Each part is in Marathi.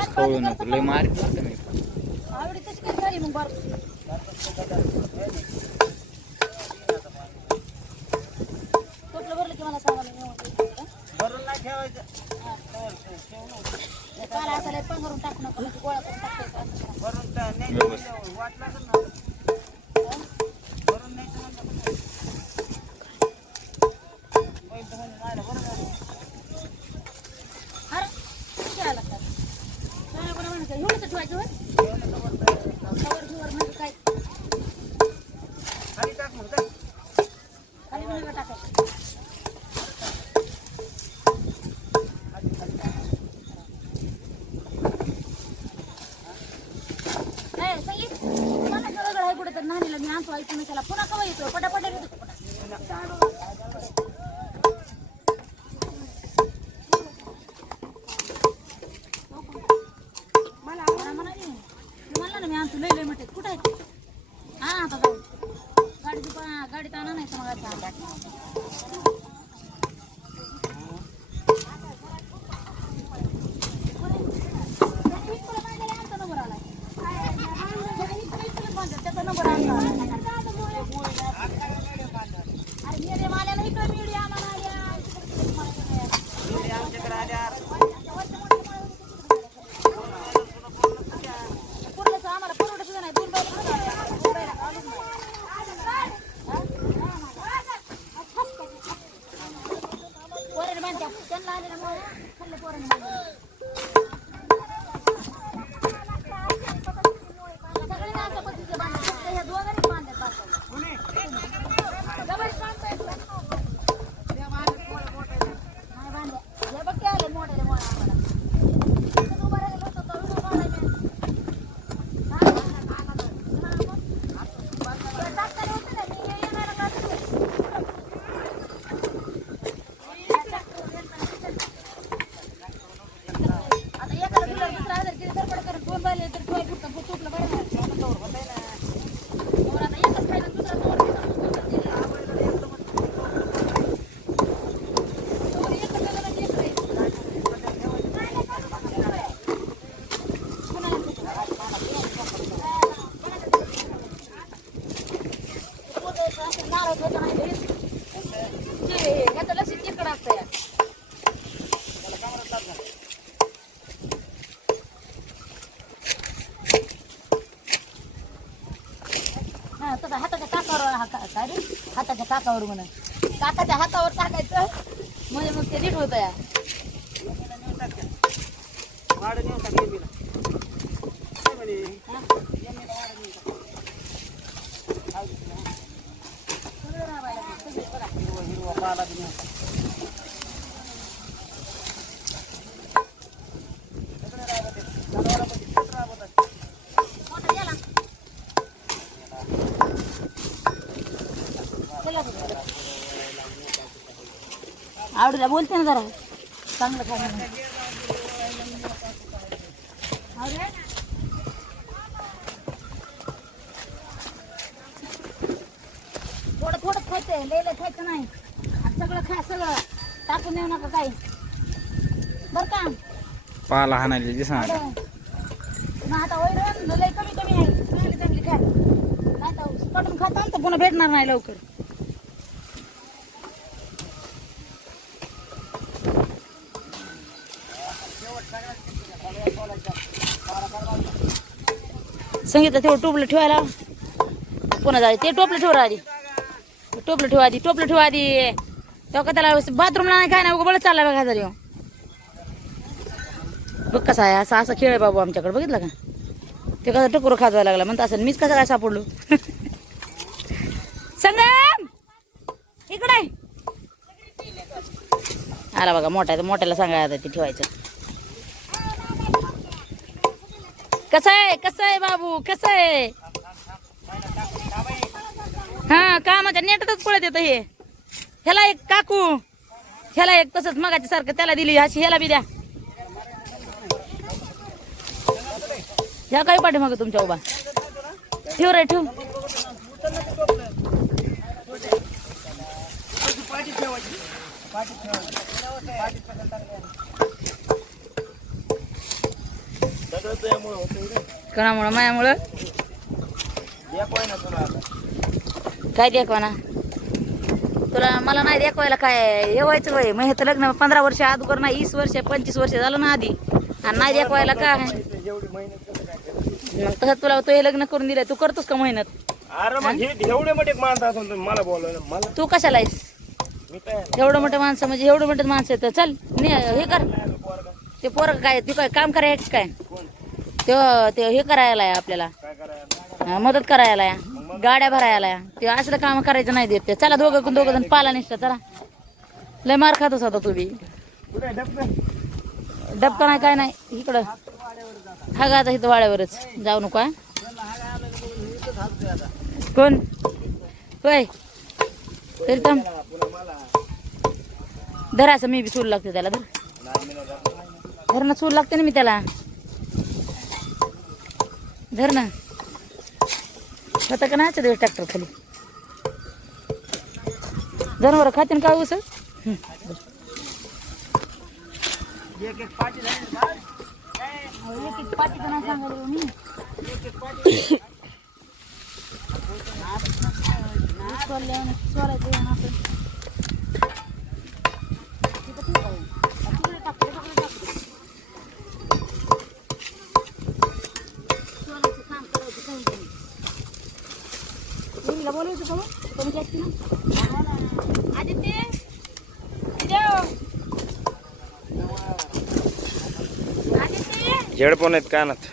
दिवस कळू नको लय मारित मी आवडी तशी कधी झाली मग बरं कुठलं भरलं की मला सांगा मी नेऊन देईन. भरून नाही ठेवायचं हे काला असं लय पंघरून टाकू नका म्हणजे गोळा करून टाकायचं असं करा. भरून तर नाही व्यवस्थित. ठेवलं. वाट लागेल ना भरून न्यायचं म्हणलं पण. बैल तर म्हणजे मायला बरं झालं. अरे किती आला का? काय बरं म्हणायचं, एवढं तर ठेवायचं होय? जेवण तर बरं. कवर बिवर म्हणजे काय? खाली टाक मग काय खाली म्हणजे टाकायचं. ए, संगीत, मला गडगड आहे कुठं तर नानीला मी आणतो ऐकून त्याला. पुन्हा कवा येतो? पटापट येतो पुन्हा. गाडीत आणा नाही. मी म्हणलं काकावर म्हणा. काकाच्या हातावर टाकायचं. म्हणजे मग ते नीट होत या. वाढ नेऊन टाक एबीला. काय म्हणे? हा? खाऊ दे तुला. सगळं राबायला लागलं, सगळं बघा. हिरवा हिरवा पाला बी नेऊन टाक. सगळे राबत आहेत. जनावरं पण तिथेच राबत आहेत. मोठा गेला. चला बघू. आवडीला बोलते ना जरा. चांगलं खा म्हणून. आवडे? थोडं थोडं खायचंय लय खायचं नाही. सगळं खा सगळं. टाकून देऊ नका काही. बरं का? पाला हाणायला? मग आता वैरण लय कमी कमी आहे. चांगली चांगली खा. नाही तर कटून खाता तर पुन्हा भेटणार नाही लवकर. संगीता तेवढं टोपलं ठेवायला पुन्हा जायचं ते टोपलं ठेवा आधी टोपलं ठेवा आधी टोपलं ठेवा आधी. तेव्हा का त्याला बाथरूमला नाही काय नाही बळच चालला बघा जरी बघ कसा आहे असा असा खेळ आहे बाबू आमच्याकडे बघितलं का? ते कसं टुकुर खाजवायला लागला. म्हणता असं मीच कसं काय सापडलो? संगम इकडे. आहे. आला बघा मोठा आहे तर मोठ्याला सांगायला ते ठेवायचं. कसं आहे? कसं आहे बाबू? कसं आहे? हा कामाच्या नेटातच पळत येतं हे. ह्याला एक काकू. ह्याला एक तसंच मगाच्या सारखं त्याला दिली. अशी ह्याला बी द्या. ह्या काही पाठी मग तुमच्या उभा? ठेव रे ठेव. पाठी ठेवायची पाठी ठेवायची पाठी टाकायला टाकली. त्यामुळे होतंय रे. कोणामुळं? मायामुळं. काय दाखवा तुला मला नाही दाखवायला काय हे व्हायचं वय. मग हे तर लग्न पंधरा वर्ष अगोदर नाही वीस वर्ष पंचवीस वर्ष झालं ना आधी. आणि नाही दाखवायला काय? मग तसं तुला तो हे लग्न करून दिलंय. तू करतोस का मेहनत? एवढे मोठे मला बोलवलं. मला तू कशाला आहेस? एवढं मोठं माणसं म्हणजे एवढं मोठं माणसं आहे तर चल ने हे कर. ते पोरं काय ते काय काम करायचं काय? ते ते हे करायला आहे आपल्याला. हा, मदत करायला आहे. गाड्या भरायला आहे. ते असलं काम करायचं नाही देत ते. चला दोघं दोघं जण पाला निष्ठा चला. लय मार खातोस होता तू बी. डबका नाही काय नाही. इकडं. हा गाचा इथं वाड्यावरच. जाऊ नको हा. कोण? होय. तरी थांब. हा, असं मी बी चूल लागते त्याला धर. धर ना चूल लागते ना मी त्याला. धर ना होता का नाही दिवस ट्रॅक्टर खाली. जनावर खाते काय उस एक एक पाठी झाली ना, हेडफोन आहेत कानात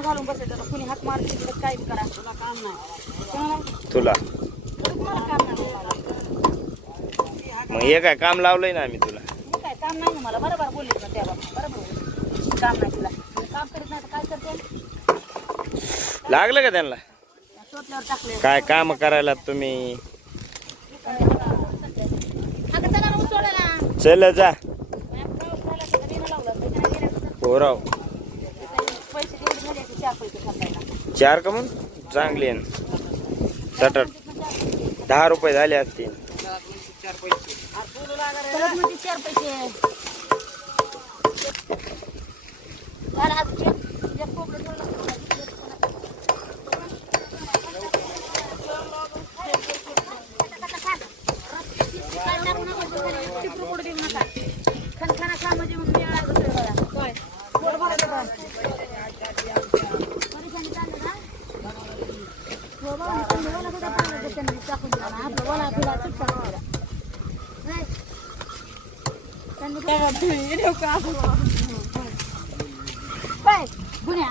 घालून बसायचं कुणी हात मारते काय करा तुला काम नाही तुला काम मग हे काय काम लावलंय ना आम्ही तुला मग काय काम नाही ना मला बरोबर बोलले ना बरोबर. काम नाही तुला काम करीत नाही तर काय करते लागलं का त्यांना काय काम करायला तुम्ही? चला जा. हो राव चार का मग? चांगली आहे आठ दहा रुपये झाले असतील. चार पैसे झालं आज check. तुझ्या कोपऱ्यात ठेवलं. काय टाकू नका, दुसऱ्या टिपरू पडू देऊ नका. खणखणा खा म्हणजे मग मिळाला दुसरं बघा. काय? पोट भरायचं का? परेशानी चालली ना? हो बाबा, तुम्ही मला सुद्धा पाण्यात त्याच्याने टाकून दिला ना. आपलं वला फिरा चटपट करा. नाही. त्यांनी काय गुन्ह्या.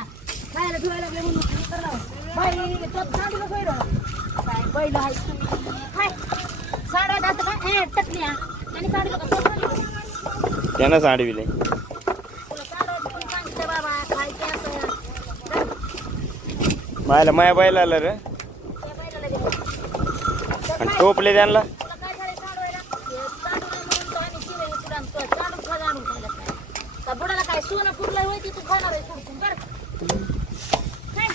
खायला धुवायला लागले म्हणून तर लाव. बाई तो सांडू नको इकडं. काय बैल आहे. काय साडा का ए टकल्या त्यांनी सांडविले तुला साडा कोणी सांगितलं बाबा खायचं असं. मायला माया रे. त्या बैलाला दिलं. आणि टोपले त्यांना तुला काय झालं सांडवायला? हे सांडू नये म्हणून तो आम्ही केलं हे तुला आणि तो सांडून खा जाणून खाल्लं काय. का बुडाला काय सोनं पुरलं होय ते तू खाणार आहे सोडून बरं काय?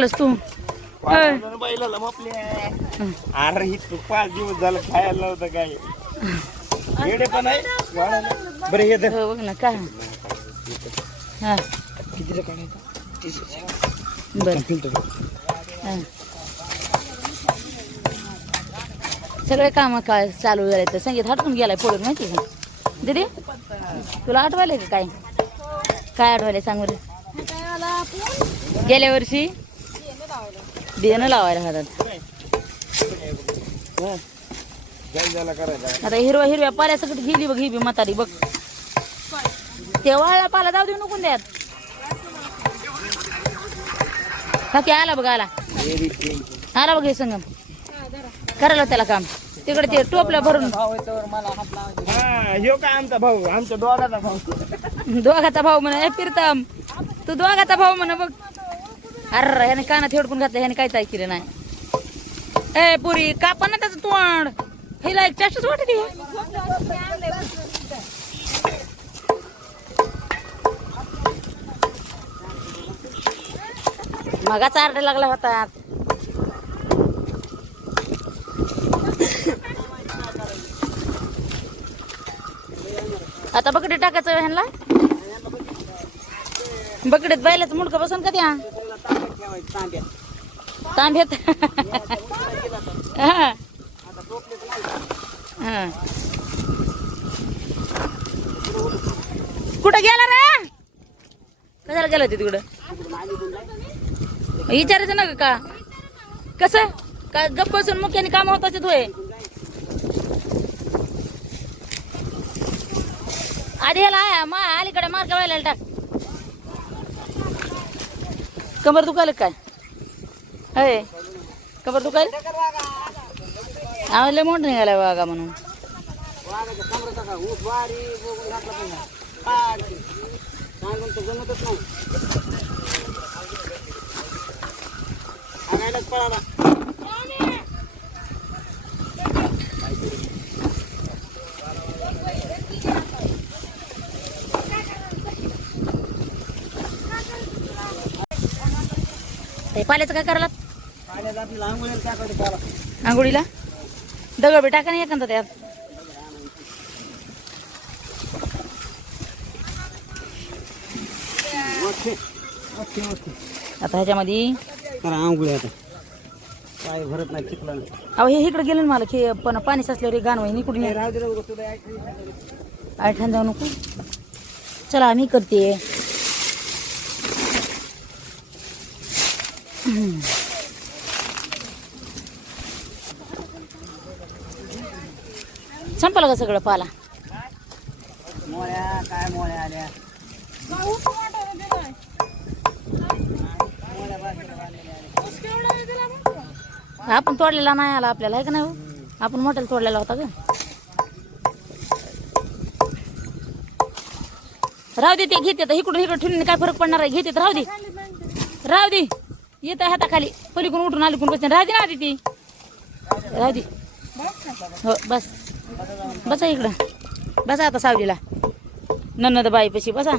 करलस तू. बैलाला अरे ही. तू पाच दिवस झालं खायला नव्हतं काय येडे पण आहे. बरं हे धर. हो, बघ ना काय? हा. कितीचं काढायचं? बर. हा. सगळे काम काय चालू झाले तर संगीत हटकून गेलाय पडून माहिती का? दिदी तुला आठवायला का काय? काय आठवायला सांग बरं? गेल्या वर्षी बियाणं लावायला हातात करायचा आता हिरव्या हिरव्या पाल्या सगळं गेली बघ ही बी म्हातारी बघ. ते वाळला पाला जाऊ देऊ नको द्यात हा की आला बघ आला. आला बघ हे संगम. करायला त्याला काम. तिकडे ते टोपल्या भरून. हा आमचा भाऊ? आमच्या दोघाचा भाऊ. दोघाचा भाऊ म्हणा ए प्रीतम. तू दोघाचा भाऊ म्हणा बघ. अरे ह्याने कानात थेडकून घातलं ह्याने काहीच ऐकले नाही. ए पुरी कापा ना त्याचं तोंड. हिला एक चारशेच वाटते मगाच आरडे लागला होता. आता बकडी टाकायचं ह्यांना बकडीत बायलाच मुडकं बसून का त्या? तांब्यात. हा. हा. कुठं गेला रे? कशाला गेला ते तिकडं? विचारायचं ना का? कसं? का गप्प बसून मुख्याने काम होताच होय? आधी ह्याला मा अलीकडे मार्ग व्हायला टाक. कमर दुखायला काय? होय. कमर दुखायला? आम्हाला मोठ निघाला वागा म्हणून. वाघाच्या कमराचा का ऊस वारी बघून घातला पाहिजे पाड सांगून तर जमतच नाही सांगायलाच पळाला ते पाल्याचं काय करायला? पाण्यात आपल्याला आंघोळीला टाकायचं त्याला. आंघोळीला? दगड बी टाका नाही एखादा त्यात. Okay okay okay. आता ह्याच्यामध्ये? करा आंघोळी आता. काय भरत नाही चिकला नाही अहो हे इकडे गेलं ना मला की पण पाणी साचल्यावर हे गाण होईन इकडून नाही, राहू दे राहू दे, तुला ऐकली. आठवण जाऊ नको. चला मी करते. संपलं का सगळं पाला? मोळ्या काय मोळ्या आल्या आपण तोडलेला नाही आला आपल्याला आहे का नाही हो? आपण मोठ्याला तोडलेला होता का? राहू दे ते घेते तर इकडून इकडे ठेवून काय फरक पडणार आहे? घेते राहू दे. राहू दे. येत हाताखाली. पलीकडून उठून आली कोण बसते. राहते ना आधी ती राहते. दे हो बस. बसा इकडं. बसा आता सावलीला. नन्नद बाई पशी बसा.